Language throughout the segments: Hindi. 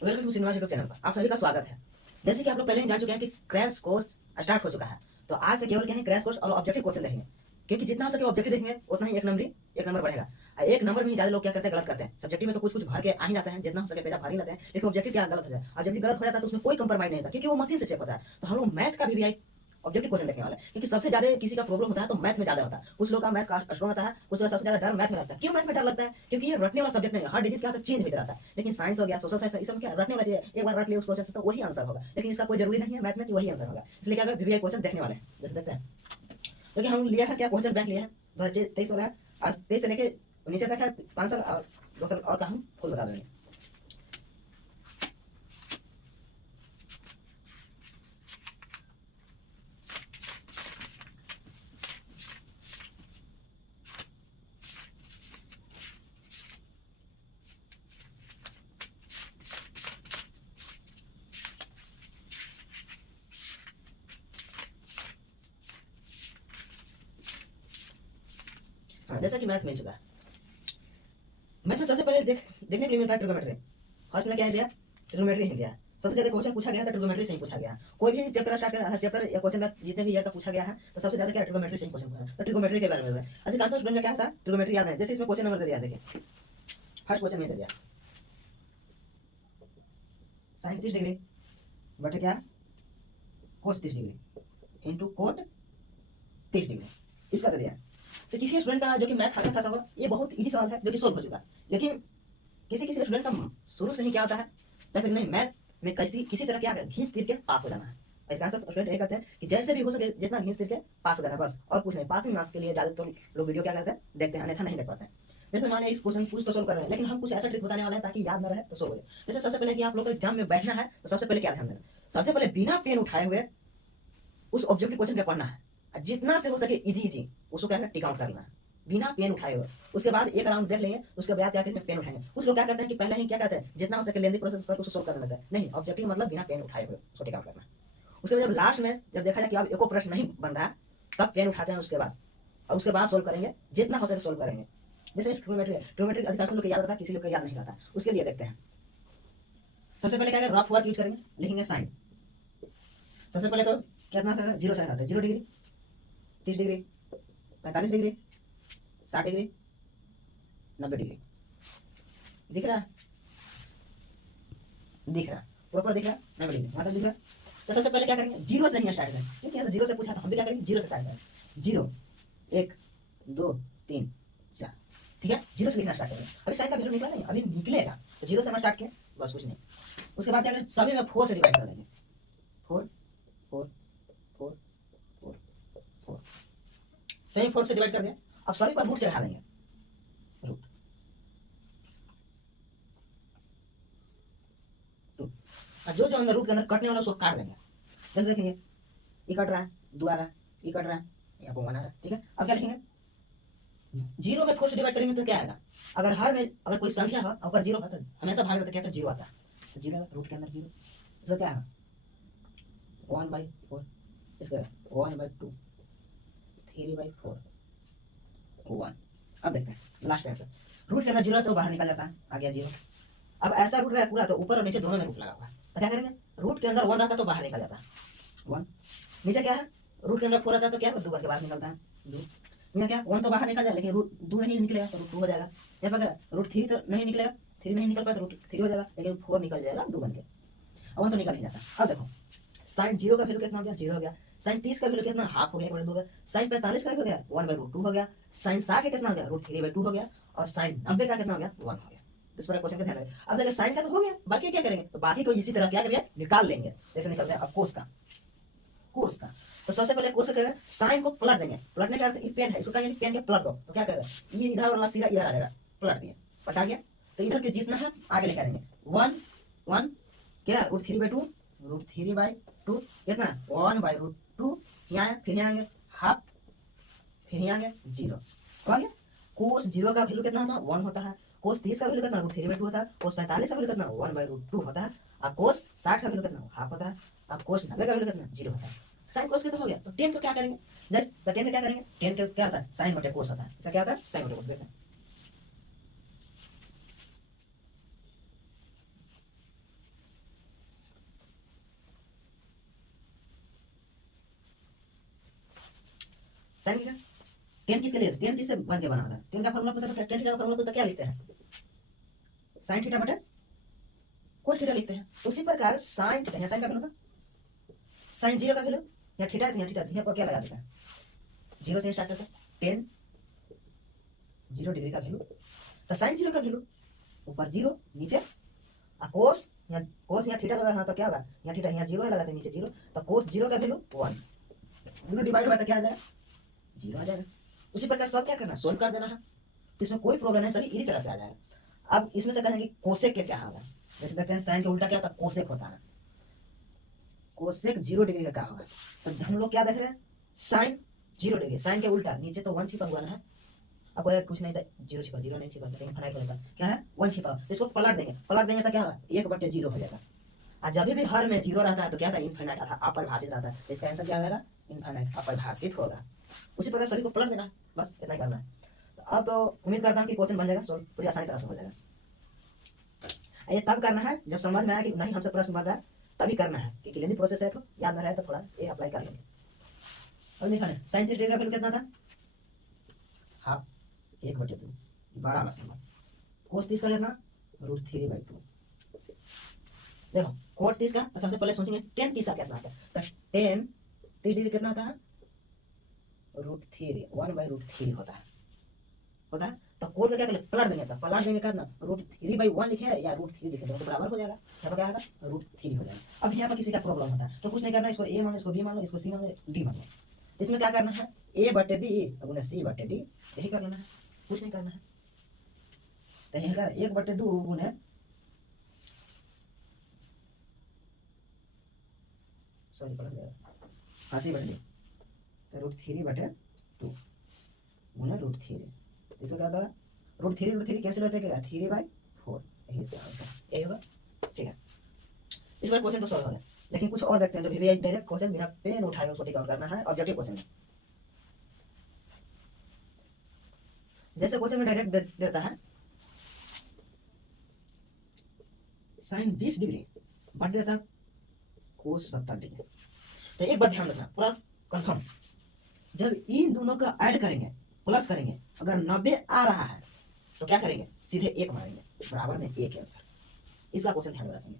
Welcome to cinema YouTube channel पर आप सभी का स्वागत है। जैसे कि आप लोग पहले ही जान चुके हैं कि क्रैश कोर्स स्टार्ट हो चुका है, तो आज से केवल क्या है क्रैश कोर्स और ऑब्जेक्टिव क्वेश्चन देखेंगे, क्योंकि जितना हो सके ऑब्जेक्टिव देखेंगे उतना ही एक नंबर बढ़ेगा। एक नंबर में ही ज्यादा लोग क्या करते हैं, गलत करते हैं। सब्जेक्टिव में तो कुछ कुछ भर के आ ही जाते हैं, जितना हो सके पेजा भर ही लेते हैं, लेकिन ऑब्जेक्टिव क्या गलत हो जाए, ऑब्जेक्टिव गलत हो जाता है तो उसमें कोई कंप्रोमाइज नहीं होता, क्योंकि वो मशीन से चेक होता है। तो हम लोग मैथ का भी ऑब्जेक्टिव क्वेश्चन देखने वाला है, क्योंकि सबसे ज्यादा किसी का प्रॉब्लम होता है तो मैथ में ज्यादा होता है। कुछ लोग का मैथ का स्ट्रॉन्ग होता है, कुछ लोग सबसे ज्यादा डर मैथ में लगता है। क्यों मैथ में डर लगता है? क्योंकि ये रटने वाला सब्जेक्ट नहीं है, हर डिजिट क्या होता है चेंज होता रहता है। लेकिन साइंस हो गया, सोशल साइंस, इसमें क्या रटने वाला चाहिए, एक बार रट लिया उस क्वेश्चन से तो वही आंसर होगा। लेकिन इसका कोई जरूरी नहीं है मैथ में कि वही आंसर होगा, इसलिए क्या वीवीआई क्वेश्चन देखने वाले हैं। जैसे देखते हैं, क्योंकि हम लिया है क्या क्वेश्चन बैंक लिया है 2023 हो रहा है, आज 23 से लेके नीचे तक है, 5 साल और 2 साल और का हम खुद बता देंगे। हाँ, जैसा कि मैथ मिल चुका है। मैथ में सबसे पहले देखने के लिए मिलता है ट्रिग्नोमेट्री। फर्स्ट में क्या है दिया, ट्रिग्नोमेट्री ही दिया है। सबसे ज्यादा क्वेश्चन पूछा गया था ट्रिग्नोमेट्री से ही पूछा गया। कोई भी चैप्टर स्टार्ट कर चैप्टर या क्वेश्चन में जितने भी ईयर का पूछा गया है तो सबसे ज्यादा क्या ट्रिग्नोमेट्री से ही क्वेश्चन पूछा है। तो ट्रिग्नोमेट्री के बारे में अधिकांश स्टूडेंट का क्या था, ट्रिग्नोमेट्री याद है। जैसे इसमें क्वेश्चन नंबर दे दिया, देखिए फर्स्ट क्वेश्चन में दे दिया sin 30 डिग्री बटे क्या cos 30 degree into coat 30 degree, इसका दे दिया। तो किसी स्टूडेंट का जो कि मैथ हल्का खासा होगा, ये बहुत इजी सवाल है जो कि सोल्व हो चुका है। लेकिन किसी किसी स्टूडेंट का शुरू से ही क्या होता है, या फिर नहीं मैथ में किसी तरह क्या घींच तीर के पास हो जाना है। अधिकांश स्टूडेंट ये करते हैं कि जैसे भी हो सके जितना घींच तीर के पास हो जाना है, बस और कुछ नहीं। पासिंग मार्क्स के लिए ज्यादातर लोग वीडियो क्या करते हैं, देखते हैं, अन्यथा नहीं देख पाते हैं। जैसे माने इस क्वेश्चन कुछ तो सोल्व कर रहे हैं, लेकिन हम कुछ ऐसा ट्रिक बताने वाले हैं ताकि याद न रहे तो सोल्व हो जाए। जैसे सबसे पहले कि आप लोग को एग्जाम में बैठना है तो सबसे पहले क्या ध्यान देना, सबसे पहले बिना पेन उठाए हुए उस ऑब्जेक्टिव क्वेश्चन को पढ़ना है, जितना से हो सके इजी उसको क्या है टिक आउट करना है बिना पेन उठाए हुए। उसके बाद एक राउंड देख लेंगे, उसके बाद क्या करेंगे पेन उठाएंगे। कुछ लोग क्या करते हैं कि पहले ही क्या करते हैं, जितना हो सके लेंदी प्रोसेस करके उसको सोल्व करने लगता है। नहीं, ऑब्जेक्टिव मतलब बिना पेन उठाए हुए उसको टिक आउट करना। उसके बाद जब लास्ट में जब देखा जाए कि अब एको प्रश्न नहीं बन रहा तब पेन उठाते हैं उसके बाद, और उसके बाद सोल्व करेंगे, जितना हो सके सोल्व करेंगे। जैसे ट्रिग्नोमेट्री अधिकांश लोग को याद रहता है, किसी लोग को याद नहीं रहता। उसके लिए देखते हैं, सबसे पहले क्या रफ वर्क यूज करेंगे, लिखेंगे साइन। सबसे पहले तो कितना करेंगे, 0 साइन आता है, 0 degree, 30 degree, 45 degree, 60 degree, 90 degree. दिख रहा है, दिख रहा प्रॉपर दिख रहा है, 90 डिग्री मतलब दिख रहा। तो सबसे पहले क्या करेंगे, 0 से ही स्टार्ट करें, क्योंकि यहाँ 0 से पूछा तो हम भी क्या करेंगे 0 से स्टार्ट करें। 0 1 2 3 4, ठीक है, 0 से लिखना स्टार्ट करेंगे। अभी साइन का वैल्यू निकला नहीं, अभी निकलेगा, तो 0 से हम स्टार्ट किए, बस कुछ नहीं। उसके बाद क्या करें, सभी में 4 से डिवाइड कर देंगे, 4 4 4 4 4, सभी 4 से डिवाइड कर दें। अब सभी पर रूट चढ़ा देंगे, रूट रूट, और जो जो अंदर रूट के अंदर कटने वाला उसको काट देंगे। जैसे देखेंगे ये कट रहा है, 2 आ रहा है, ये कट रहा है, यहाँ पर 1 आ रहा है, ठीक है। अब क्या लिखेंगे, 0 में 4 से डिवाइड करेंगे तो क्या आएगा, अगर हर में अगर कोई संख्या हो ऊपर 0 हो तो हमेशा भाग तो क्या होता है 0 आता है, तो 0 रूट के अंदर 0, इसका क्या है 1/4, इसका 1/2, 3/4 1। अब देखते हैं लास्ट आंसर, रूट के अंदर 0 है तो बाहर निकल जाता है, आ गया 0। अब ऐसा रूट रहा है पूरा तो ऊपर और नीचे दोनों में रूट लगा हुआ है, तो क्या करेंगे, रूट के अंदर 1 रहता है तो बाहर निकल जाता है 1। नीचे क्या है, रूट के अंदर 4 रहता है तो क्या है 2 बार के बाहर निकलता है 2। यहाँ क्या 1 तो बाहर निकल जाए, लेकिन रूट 2 नहीं निकलेगा तो रूट 2 हो जाएगा। यहाँ पर रूट 3 तो नहीं निकलेगा, 3 नहीं निकल पाया तो रूट 3 हो जाएगा, लेकिन 4 निकल जाएगा 2 बन के। अब 1 तो निकल नहीं जाता। अब देखो साइन 0 का वैल्यू कितना हो गया, 0 हो गया। साइन 30 का वैल्यू कितना, हाफ हो गया, 1/2 हो गया। साइन 45 का हो गया 1/√2 हो गया। साइन 60 का कितना हो गया, √3/2 हो गया। और साइन 90 का कितना हो गया 1 हो गया। इस पर क्वेश्चन का ध्यान रखें। अब देखिए साइन का तो हो गया, बाकी क्या करेंगे, तो बाकी को इसी तरह क्या करेंगे निकाल लेंगे, जैसे निकलते हैं। अब कोस का, कोस का तो सबसे पहले कोस करेंगे, साइन को पलट देंगे। पलटने का अर्थ पेन है, इसको कहेंगे पेन के पलट दो, तो क्या करेंगे ये इधर वाला सिरा इधर आ जाएगा, पलट दिए, पटा गया। तो इधर के जितना है आगे लिखा देंगे 1 1 क्या √3/2, √3/2 कितना 1/√2, यहाँ फिर यहाँ आएंगे हाफ, फिर यहाँ आएंगे 0, आ गया। कोस 0 का वैल्यू कितना होता है 1 होता है। कोस 30 का वैल्यू कितना √3/2 होता है। कोस 45 का वैल्यू कितना 1/√2 होता है। और कोस 60 का वैल्यू कितना हाफ होता है। और कोस 90 का वैल्यू कितना 0 होता है। साइन कोस के तो हो गया, तो 10 को क्या करेंगे, जस्ट 10 का क्या करेंगे, 10 का क्या होता है साइन बटे कोस होता है। इसका क्या होता है साइन बटे कोस, देखते हैं। Sine theta. टेन किसके लिए, टेन किससे बन के बना था, टेन का फॉर्मूला पता है, टेन थीटा का फॉर्मूला पता क्या लिखते हैं, साइन थीटा बटे कोस थीटा लिखते हैं। तो उसी प्रकार साइन थीटा, यहाँ साइन का वैल्यू था, साइन जीरो का वैल्यू, यहाँ थीटा है, यहाँ थीटा, यहाँ पर क्या लगा देता है, जीरो से स्टार्ट करता है, टेन 0 डिग्री का वैल्यू, तो साइन जीरो का वैल्यू ऊपर जीरो नीचे, कोस यहाँ थीटा लगा, हाँ तो क्या होगा, यहाँ थीटा यहाँ जीरो है लगाते हैं, नीचे जीरो, तो कोस जीरो का वैल्यू 1, दोनों डिवाइड हुआ तो क्या आ जाएगा, जीरो आ जाएगा। उसी प्रकार सब क्या करना, सोल्व कर देना है, तो इसमें कोई प्रॉब्लम नहीं, सभी इसी तरह से आ जाएगा। अब इसमें से कहेंगे कोसेक के क्या होगा, जैसे देखते हैं साइन के उल्टा क्या होता है, कोसेक होता है, कोसेक 0 डिग्री का क्या होगा, तो हम लोग क्या देख रहे हैं, साइन 0 डिग्री, साइन के उल्टा, नीचे तो 1 छिपा हुआ है, अब कुछ नहीं था, 0 छिपा, 0 नहीं छिपा, लेकिन फनाइट होगा क्या है, 1 छिपा, इसको पलट देंगे तो क्या होगा, 1/0 हो जाएगा। और जब भी हर में 0 रहता है तो क्या था, इनफाइनाइट था, अपरिभाषित रहता है, इसका आंसर क्या आ जाएगा, इनफाइनाइट, अपरिभाषित होगा। उसी प्रकार सभी को पलट देना, बस इतना ही करना है। तो अब तो उम्मीद करता हूँ कि क्वेश्चन बन जाएगा, सोल्व पूरी आसानी तरह से हो जाएगा। ये तब करना है जब समझ में आया कि नहीं हमसे प्रश्न बन रहा है, तभी करना है, क्योंकि लेंदी प्रोसेस है, तो याद ना रहे तो थोड़ा ये अप्लाई कर लेंगे। और लिखा है साइन 30 डिग्री का वैल्यू कितना था, हाफ 1/2, बड़ा मसला। कोस 30 का कितना, √3/2। देखो कोट 30 का, तो सबसे पहले सोचेंगे टेन 30 का कितना आता है, तो टेन 30 डिग्री कितना होता है, √3, 1/√3 होता है तो कोट का क्या करें, पलट देंगे, तो पलट देंगे कितना, √3/1 लिखे या √3 लिखे, तो बराबर हो जाएगा, यहाँ पर क्या आएगा, √3 हो जाएगा। अब यहाँ पर किसी का प्रॉब्लम होता है तो कुछ नहीं करना, इसको ए मान लो, इसको बी मान लो, इसको सी मान लो, डी मान लो। इसमें क्या करना है, a/b गुना c/d, यही कर लेना है, कुछ नहीं करना है। तो यहाँ का 1/2 गुना सॉरी पढ़ गया, हाँ c/d, तो √3/2 गुना √3, इसमें क्या होगा, √3 कैंसिल होता है, क्या 3/4, यही से आंसर यही होगा। ठीक है, इस बार क्वेश्चन तो सॉल्व हो गया, लेकिन कुछ और देखते हैं जो वीवीआई डायरेक्ट क्वेश्चन बिना पेन उठाए उसको टिक आउट करना है, ऑब्जेक्टिव क्वेश्चन है। जैसे क्वेश्चन में डायरेक्ट देता है साइन 20 डिग्री बट देता है कोस 70 डिग्री, तो एक बात ध्यान रखना पूरा कंफर्म, जब इन दोनों का ऐड करेंगे प्लस करेंगे, अगर 90 आ रहा है तो क्या करेंगे, सीधे 1 मारेंगे, बराबर में 1 आंसर, इसका क्वेश्चन ध्यान में रखेंगे।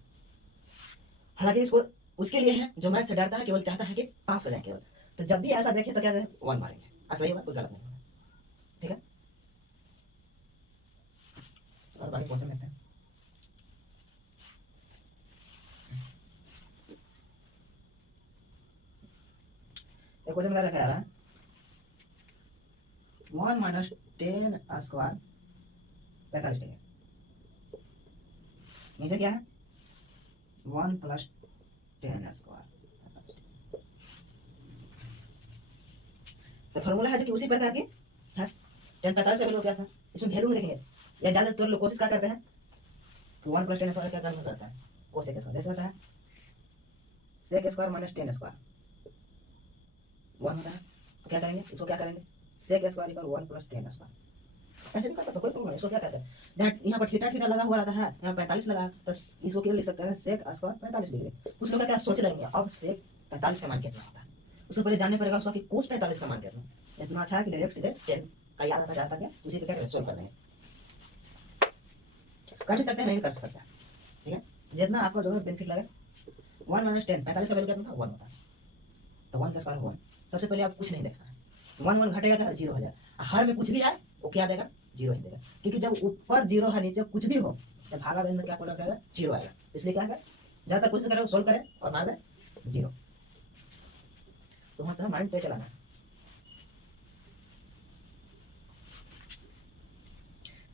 हालांकि इसको उसके लिए है जो मैथ से डरता है, केवल चाहता है कि पास हो जाए केवल, तो जब भी ऐसा देखे तो क्या करें, 1 मारेंगे, ऐसा ही होगा, कोई गलत नहीं होगा। ठीक है, और बाकी क्वेश्चन देखते हैं। एक क्वेश्चन क्या रखा है, 1 - 10 स्क्वायर 45 डिग्री, नीचे क्या है 1 + 10 स्क्वायर। तो फॉर्मूला है जो कि उसी प्रकार के है, 10 45 का वैल्यू क्या था, इसमें वैल्यू नहीं लिखेंगे, या ज्यादातर लोग कोशिश क्या करते हैं, 1 + 10 स्क्वायर क्या करता है, कोसेक स्क्वायर, जैसे होता है सेक स्क्वायर - 10 स्क्वायर 1 होता है, तो क्या करेंगे, इसको क्या करेंगे, सेक स्क्वायर = 1 + 10 स्क्वायर, ऐसे भी कर सकते, कोई प्रॉब्लम नहीं। इसको क्या कहते हैं, दैट यहाँ पर थीटा लगा हुआ रहता है, यहाँ 45 लगा, तो इसको क्या लिख सकते हैं, सेक स्क्वायर 45 डिग्री। कुछ लोग क्या सोच लेंगे, अब सेक 45 का मान कितना होता है, उसको पहले जानने पड़ेगा उसका कि कोस 45 का मान कितना। इतना अच्छा है कि डायरेक्ट सीधे 10 का याद आता जाता है, उसी को क्या सोल्व कर देंगे, कर सकते हैं, नहीं कर सकते। ठीक है, जितना आपको जो बेनिफिट लगे। 1 - 10 45 का वैल्यू कितना था, 1 होता है, तो 1 का स्क्वायर 1। सबसे पहले आप कुछ नहीं देखना है, 1 घटेगा क्या, 0 हो जाएगा, हर में कुछ भी आए वो क्या देगा, 0 ही देगा, क्योंकि जब ऊपर 0 है नीचे कुछ भी हो, जब भागा देने में क्या प्रोडक्ट आएगा, 0 आएगा। इसलिए क्या है, ज्यादा कोशिश करें सोल्व करें और मार दे 0, तो वहां माइंड पे चलाना है।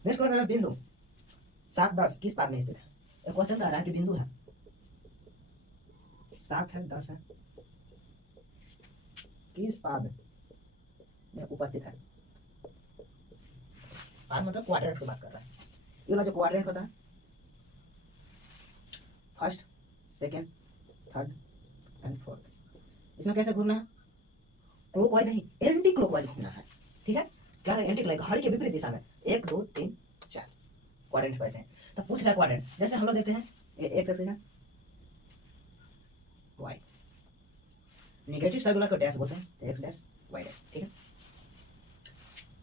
नेक्स्ट क्वेश्चन है, बिंदु 7 10 किस पाद में स्थित है। क्वेश्चन कह रहा है कि बिंदु है 7 है 10 है, किस पाद में उपस्थित है। पाद मतलब क्वाड्रेंट की बात कर रहा है, ये वाला जो क्वाड्रेंट होता है, first second third and fourth, इसमें कैसे घूमना है, क्लॉकवाइज नहीं, एंटी क्लॉकवाइज घूमना है। ठीक है, क्या है एंटी क्लॉकवाइज, घड़ी के विपरीत दिशा में, 1 2 3 4 क्वाड्रेंट वैसे हैं। तो पूछ रहा है क्वाड्रेंट, जैसे हम लोग देते हैं एक्स एक्सिस है, वाई नेगेटिव साइड वाला को डैश बोलते हैं, एक्स डैश वाई डैश। ठीक है,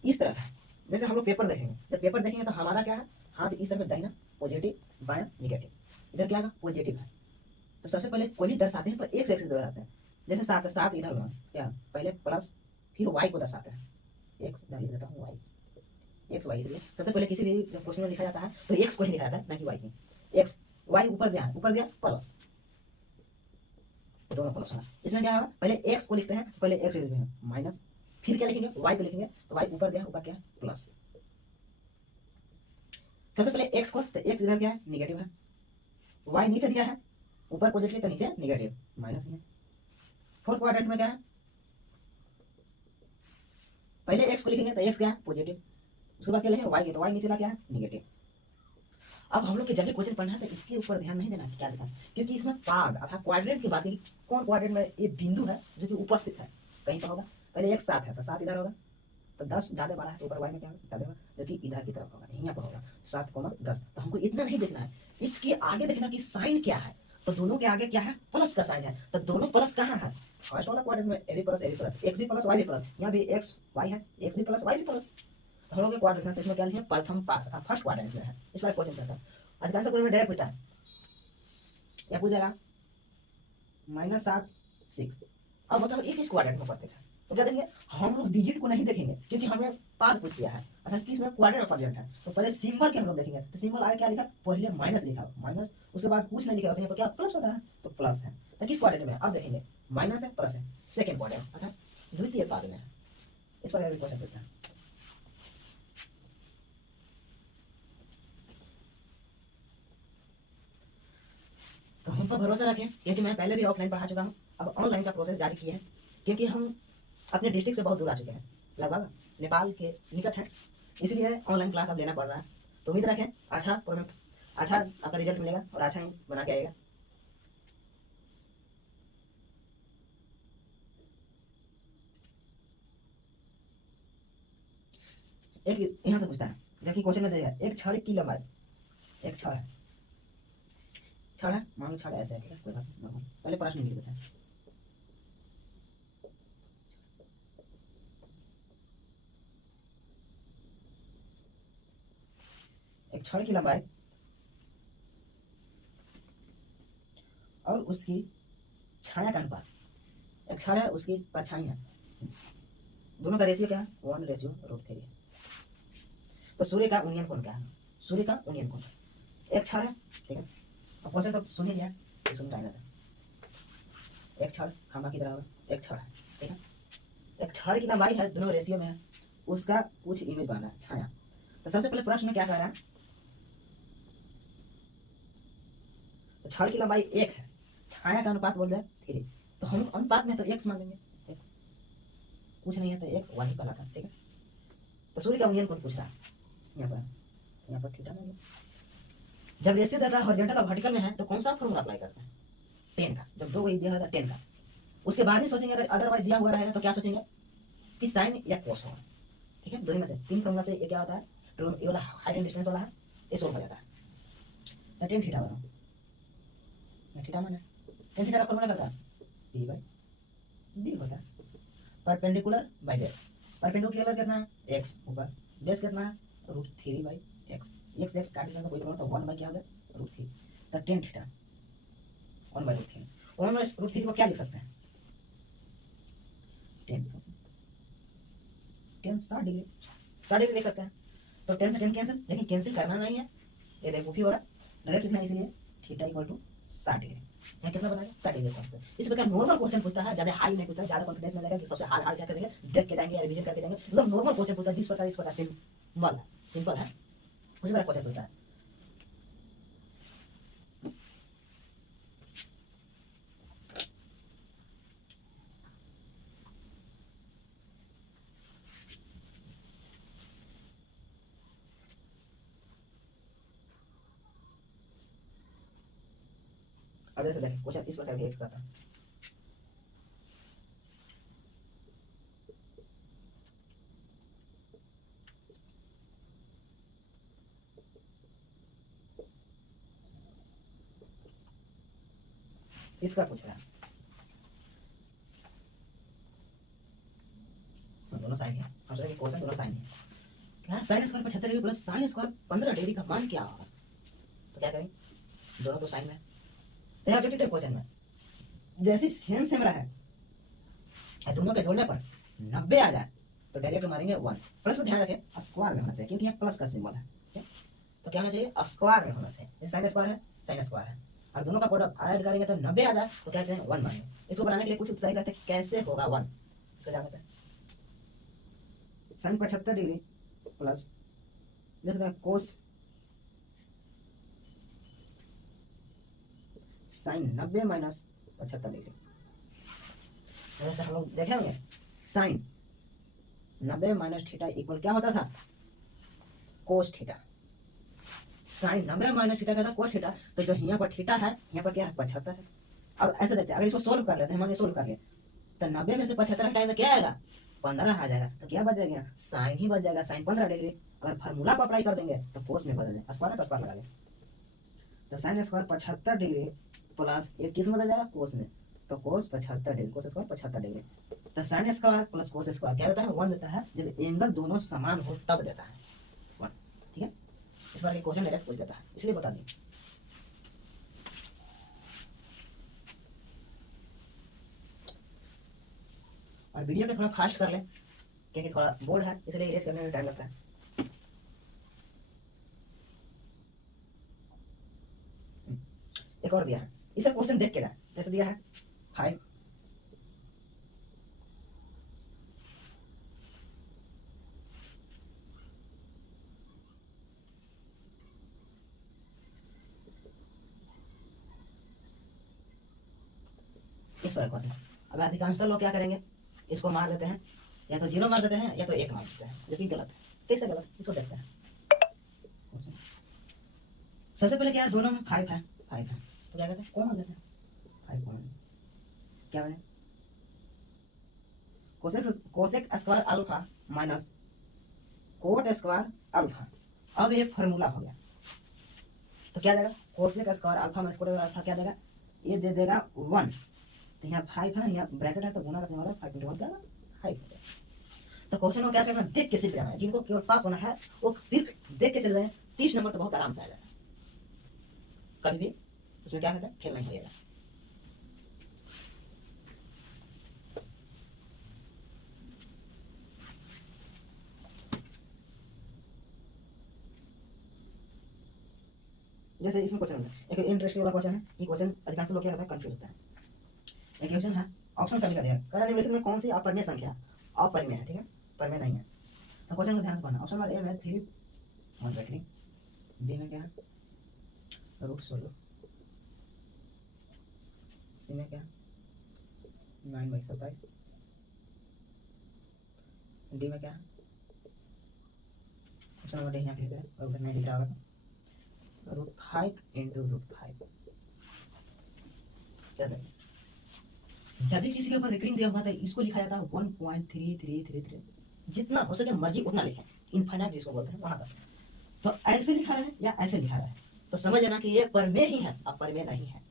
इस तरह है। जैसे हम लोग पेपर देखेंगे, जब पेपर देखेंगे तो हमारा क्या है, हाथ इस तरफ दाहिना पॉजिटिव बायां निगेटिव, इधर क्या है पॉजिटिव है। तो सबसे पहले कोई भी दर्शाते हैं तो एक्स एक्सिस दर्शाते हैं। जैसे 7 7 इधर हुआ क्या, पहले प्लस फिर वाई को दर्शाते हैं, एक्स इधर लिख देता हूँ वाई, एक्स वाई इधर। सबसे पहले किसी भी क्वेश्चन में लिखा जाता है तो एक्स को ही लिखा जाता है, ना कि वाई को। एक्स वाई ऊपर दिया प्लस, दोनों प्लस होना। इसमें क्या होगा, पहले एक्स को लिखते हैं तो पहले एक्स लिखेंगे माइनस, फिर क्या लिखेंगे वाई को लिखेंगे, तो वाई ऊपर दिया ऊपर क्या है प्लस। सबसे पहले एक्स को, तो एक्स इधर क्या है निगेटिव है, वाई नीचे दिया है ऊपर पॉजिटिव तो नीचे निगेटिव माइनस है। फोर्थ क्वाड्रेंट में क्या है, पहले एक्स को लिखेंगे तो एक्स क्या है पॉजिटिव, उसके बाद क्या लिखेंगे वाई के, तो वाई नीचे ला क्या है निगेटिव। अब हम लोग के जब भी क्वेश्चन पढ़ना है तो इसके ऊपर ध्यान नहीं देना क्या लिखा, क्योंकि इसमें पाद अर्थात क्वाड्रेंट की बात है, कौन क्वाड्रेंट में ये बिंदु है जो कि उपस्थित है कहीं पर होगा। पहले एक 7 है तो 7 इधर होगा, तो 10 ज्यादा बड़ा है तो ऊपर वाई में क्या ज्यादा होगा, जो कि इधर की तरफ होगा, यहाँ पर होगा 7,10। तो हमको इतना नहीं देखना है, इसके आगे देखना कि साइन क्या है। तो दोनों के आगे क्या है प्लस का साइन है, तो दोनों प्लस कहाँ है, फर्स्ट वाला क्वाड्रेंट में ए भी प्लस एक्स भी प्लस वाई भी प्लस, यहाँ भी एक्स वाई है, एक्स भी प्लस वाई भी प्लस। हम लोग के क्वाड्रेंट में तो इसमें क्या लिखे प्रथम पार्ट फर्स्ट क्वाड्रेंट में है, इस बार क्वेश्चन करता है। अधिकांश क्वेश्चन में डायरेक्ट पूछता है, या पूछेगा -7 6। अब बताओ एक इस क्वाड्रेंट में उपस्थित है, तो क्या देंगे, हम लोग डिजिट को नहीं देखेंगे क्योंकि हमें पाद पूछ दिया है, अर्थात किस में क्वाड्रेंट क्वाड्रेंट है। तो पहले सिंबल के हम लोग देखेंगे, तो सिंबल आगे क्या लिखा, पहले माइनस लिखा माइनस, उसके बाद कुछ नहीं लिखा होता है तो क्या प्लस होता है, तो प्लस है। तो किस क्वाड्रेंट में, अब देखेंगे माइनस है प्लस है, सेकंड क्वाड्रेंट अर्थात द्वितीय पाद में है। इस पर अगला क्वेश्चन पूछना है। तो हम पर भरोसा रखें, क्योंकि मैं पहले भी ऑफलाइन पढ़ा चुका हूँ, अब ऑनलाइन का प्रोसेस जारी किए हैं, क्योंकि हम अपने डिस्ट्रिक्ट से बहुत दूर आ चुके हैं, लगभग नेपाल के निकट है, इसलिए ऑनलाइन क्लास अब लेना पड़ रहा है। तो उम्मीद रखें अच्छा आपका रिजल्ट मिलेगा और अच्छा ही बना के आएगा। एक यहाँ से पूछता है, जबकि क्वेश्चन में देगा एक छड़ की लंबाई, एक छड़ है, मान लो छड़ ऐसे है, ठीक है कोई बात नहीं, पहले प्रश्न लिख देता है। एक छड़ की लंबाई और उसकी छाया का अनुपात, एक छड़ है उसकी परछाई है, दोनों का रेशियो क्या है 1:√3। तो सूर्य का उन्नयन कोण क्या है, सूर्य का उन्नयन कोण एक छड़ है, ठीक है। अब क्वेश्चन तो सुन ही लिया, सुन रहा है, एक छड़ खंभा की तरह होगा, एक छड़ है, ठीक है। एक छड़ की लंबाई है, दोनों रेशियो में है, उसका कुछ इमेज बना है छाया। तो सबसे पहले प्रश्न में क्या कह रहा है, तो छड़ की लंबाई 1 है, छाया का अनुपात बोल रहा है 3, तो हम अनुपात में तो x मान लेंगे, x कुछ नहीं है तो x 1 ही कहलाता है, ठीक है। तो सूर्य का उन्नयन कोण पूछ रहा है, यहाँ पर थीटा मान लो। जब रेशियो देता है हॉरिजॉन्टल और वर्टिकल में है तो कौन सा फॉर्मूला अप्लाई करते हैं, टेन का, जब 2 वही दिया रहता है 10 का, उसके बाद ही सोचेंगे, अगर अदरवाइज दिया हुआ रहेगा तो क्या सोचेंगे कि साइन या कोस होगा, ठीक है। दोनों में से 3 फॉर्मूला से ये क्या होता है, ये वाला हाइट एंड डिस्टेंस वाला है, ये सोल्व हो जाता है। तो टेन थीटा बना, थीटा माना टेन थीटा का फॉर्मूला क्या होता है, p/b होता है, परपेंडिकुलर बाय बेस। परपेंडिकुलर कितना है x ऊपर, बेस कितना है √3/x, x काट सकता कोई प्रॉब्लम, तो 1 बाय क्या हो गया √3, तो टेन थीटा 1/√3। 1/√3 को क्या लिख सकते हैं, 10 60 डिग्री, 60 डिग्री लिख सकते हैं। तो 10 से 10 कैंसिल, लेकिन कैंसिल करना नहीं है, ये बेवकूफ़ी होगा, डायरेक्ट लिखना है, इसलिए थीटा = 60 डिग्री। यहाँ कितना बनाएगा 60 डिग्री। इस प्रकार नॉर्मल क्वेश्चन पूछता है, ज्यादा हाई नहीं पूछता, ज्यादा कॉन्फिडेंस में लगेगा कि सबसे हार्ड क्या करेंगे, देख के जाएंगे या रिवीजन करके जाएंगे, एकदम नॉर्मल क्वेश्चन पूछता है, जिस प्रकार इस प्रकार सिंपल है उसी प्रकार क्वेश्चन पूछता है। अब जैसे देखिए क्वेश्चन इस प्रकार बिहेव करता है, इसका पूछ रहा है, दोनों साइन है, हम सोचे कि कोसाइन दोनों साइन है। क्या sine square 75 degree plus sine square 15 degree का मान क्या होगा? तो क्या करेंगे, दोनों तो साइन में, तो यहाँ ऑब्जेक्टिव क्वेश्चन में जैसे सेम सेम रहा है, दोनों के जोड़ने पर 90 आ जाए तो डायरेक्ट मारेंगे 1। प्लस में ध्यान रखें स्क्वायर में होना चाहिए, क्योंकि यहाँ प्लस का सिंबल है, तो क्या होना चाहिए, स्क्वायर में होना चाहिए। साइन स्क्वायर है, साइन स्क्वायर है, और दोनों का प्रोडक्ट ऐड करेंगे तो 90 आ जाए तो क्या करेंगे 1 मारेंगे। इसको बनाने के लिए कुछ उत्साही रहते हैं कैसे होगा 1, इसका क्या कहते हैं, साइन 75 डिग्री प्लस देखते हैं कोस साइन 90 माइनस 75 डिग्री। जैसे हम लोग देखे होंगे साइन 90 माइनस थीटा इक्वल क्या होता था, cos theta. Sine 90 minus theta का था कोस थीटा, तो जो यहाँ पर थीटा है यहाँ पर क्या है 75 है। और ऐसे देखते हैं अगर इसको सोल्व कर लेते हैं, मान सोल्व कर लिए तो 90 में से 75 हटाएंगे तो क्या आएगा 15 आ जाएगा, तो क्या बच जाएगा साइन ही बच जाएगा, साइन 15 डिग्री। अगर फार्मूला पर अप्लाई कर देंगे तो कोस में बदल जाएगा, स्क्वायर का स्क्वायर लगा देंगे, तो साइन स्क्वायर 75 डिग्री प्लस एक किस में बदल जाएगा कोस में, तो कोस 75 डिग्री, कोस स्क्वायर 75 डिग्री, तो sine square plus cos square क्या देता है 1 देता है, जब एंगल दोनों समान हो तब देता है 1। ठीक है, इस बार के क्वेश्चन डायरेक्ट पूछ देता है, इसलिए बता दें। और वीडियो को थोड़ा फास्ट कर लें क्योंकि थोड़ा बोर्ड है, इसलिए इरेज करने में टाइम लगता है। एक और दिया है, इसे क्वेश्चन देख के जाए, जैसे दिया है 5 इस पर क्वेश्चन। अब अधिकांश लोग क्या करेंगे, इसको मार देते हैं, या तो 0 मार देते हैं या तो 1 मार देते हैं, जो कि गलत है। कैसे गलत, इसको देखते हैं। सबसे पहले क्या है, दोनों में 5 है, 5 है तो क्या कहते हैं कॉमन लेते हैं, 5 कॉमन क्या बने, cosec square alpha minus cot square alpha. अब ये फॉर्मूला हो गया, तो क्या देगा cosec square alpha minus cot square alpha क्या देगा, ये दे देगा 1। तो यहाँ 5 है, यहाँ ब्रैकेट है तो गुना करने वाला 5 × 1 क्या 5। तो क्वेश्चन को क्या करना, देख के सिर्फ जाना है, जिनको केवल पास होना है वो सिर्फ देख के चल जाए, 30 नंबर तो बहुत आराम से आ जाएगा, कभी भी उसमें क्या कहता है फेल नहीं होगा। जैसे इसमें क्वेश्चन है, एक इंटरेस्टिंग वाला क्वेश्चन है, ये क्वेश्चन अधिकांश लोग क्या करता है कंफ्यूज होता है। एक क्वेश्चन है ऑप्शन सभी का दिया है, कह निम्नलिखित में कौन सी अपरिमेय संख्या अपरिमेय है, ठीक है परिमेय नहीं है, तो क्वेश्चन को ध्यान से पढ़ना। ऑप्शन नंबर ए में 3 बी में क्या है √16, सी में क्या 9/27, डी में क्या है ऑप्शन नंबर डी यहाँ पे है और उधर नहीं दिख रहा होगा √5 × √5। जब भी किसी के ऊपर रिकरिंग दिया हुआ था इसको लिखा जाता है 1.3333, जितना हो सके मर्जी उतना लिखें, इनफाइनाइट जिसको बोलते हैं वहां तक। तो ऐसे लिखा रहा है या ऐसे लिखा रहा है तो समझ लेना कि ये परमेय ही है, अब परमेय नहीं है।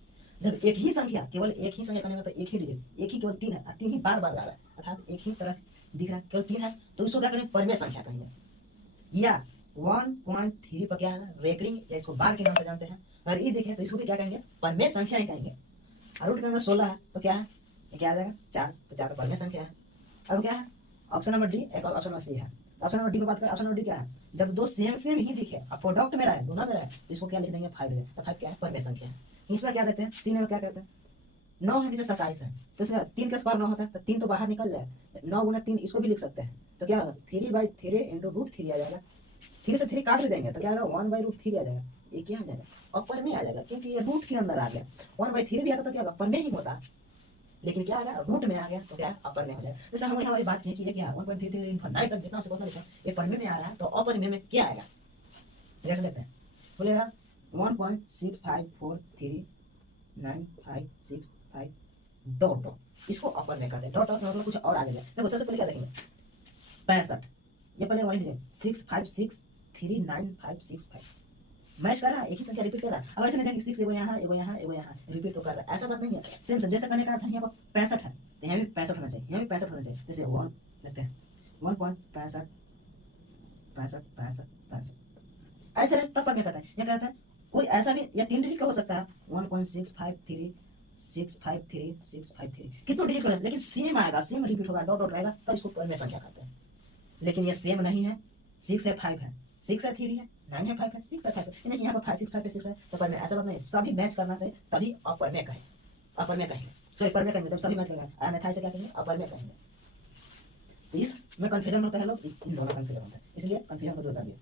जब एक ही संख्या केवल एक ही संख्या करने में तो एक ही डिजिट, एक ही केवल 3 है, 3 ही बार बार आ रहा है, अर्थात एक ही तरह दिख रहा है केवल 3 है, तो इसको क्या करें परमेय संख्या कहेंगे। या 1.3 पर क्या है रेकरिंग, या इसको बार के नाम से जानते हैं, अगर ये देखें तो इसको भी क्या कहेंगे परमेय संख्या ही कहेंगे। रूट के अंदर 16 है तो क्या है, क्या आ जाएगा 4, तो 4 तो परमेय संख्या है। अब क्या है ऑप्शन नंबर डी, एक और ऑप्शन नंबर सी है। ऑप्शन नंबर डी पर बात करें, ऑप्शन नंबर डी क्या है, जब दो सेम सेम ही दिखे अब प्रोडक्ट मेरा है गुना मेरा है तो इसको क्या लिख देंगे 5 है, तो 5 क्या है परमेय संख्या है। इसमें क्या देखते हैं सी में क्या कहते हैं 9 है नीचे 27 है, तो इसका 3 का स्क्वायर 9 होता है, तो 3 तो बाहर निकल जाए, 9 × 3 इसको भी लिख सकते हैं, तो क्या 3/3 × √3 आ जाएगा। 3 से 3 काट भी देंगे तो क्या आएगा 1/√3 आ जाएगा, ये क्या आ जाएगा अपर में आ जाएगा, क्योंकि ये रूट के अंदर आ गया। 1/3 भी आता तो क्या अपर में ही होता, लेकिन क्या आ गया रूट में आ गया तो क्या अपर में हो जाएगा। जैसे हम हमारी बात की ये क्या 1.33 इनफाइनाइट तक जितना से क्वेश्चन लिखा ये परमेय में आ रहा है तो अपर में क्या आएगा, जैसे देखते हैं बोलेगा 1.65439565 डॉट डॉट, इसको अपर में करते हैं, डॉट डॉट मतलब कुछ और आगे जाए। देखो सबसे पहले क्या देखेंगे 65, ये पहले वही लीजिए 656395565 मैच कर रहा है, एक ही संख्या रिपीट कर रहा है। अब ऐसे नहीं था कि 6 एगो यहाँ एगो यहाँ एगो यहाँ रिपीट तो कर रहा है, ऐसा बात नहीं है। सेम जैसे करने का था यहाँ पर 65 है तो यहाँ भी 65 होना चाहिए, यहाँ भी 65 होना चाहिए। जैसे 1 देखते हैं 1.65 65 65 65 ऐसे रहे तब पर में कहता है, या कहता है कोई ऐसा भी या 3 डिजिट का हो सकता है 1.653 653 653 कितने डिजिट का, लेकिन सेम आएगा, सेम रिपीट होगा, डॉट डॉट रहेगा, तब इसको पर में संख्या कहते हैं। लेकिन ये सेम नहीं है, 6 है 5 है, 6 है 3 है, 9 है 5 है, 6 है 5 है, यानी कि यहाँ पर 5 6 5 6 है, तो पर में ऐसा बात नहीं, सभी मैच करना चाहिए तभी अपर में कहें, अपर में कहेंगे, सॉरी पर में कहेंगे, जब सभी मैच करेंगे अन्यथा से क्या कहेंगे, अपर में कहेंगे। इस में कंफ्यूजन होता है लोग, इन दोनों कंफ्यूजन होता है, इसलिए कंफ्यूजन को दूर कर दिया।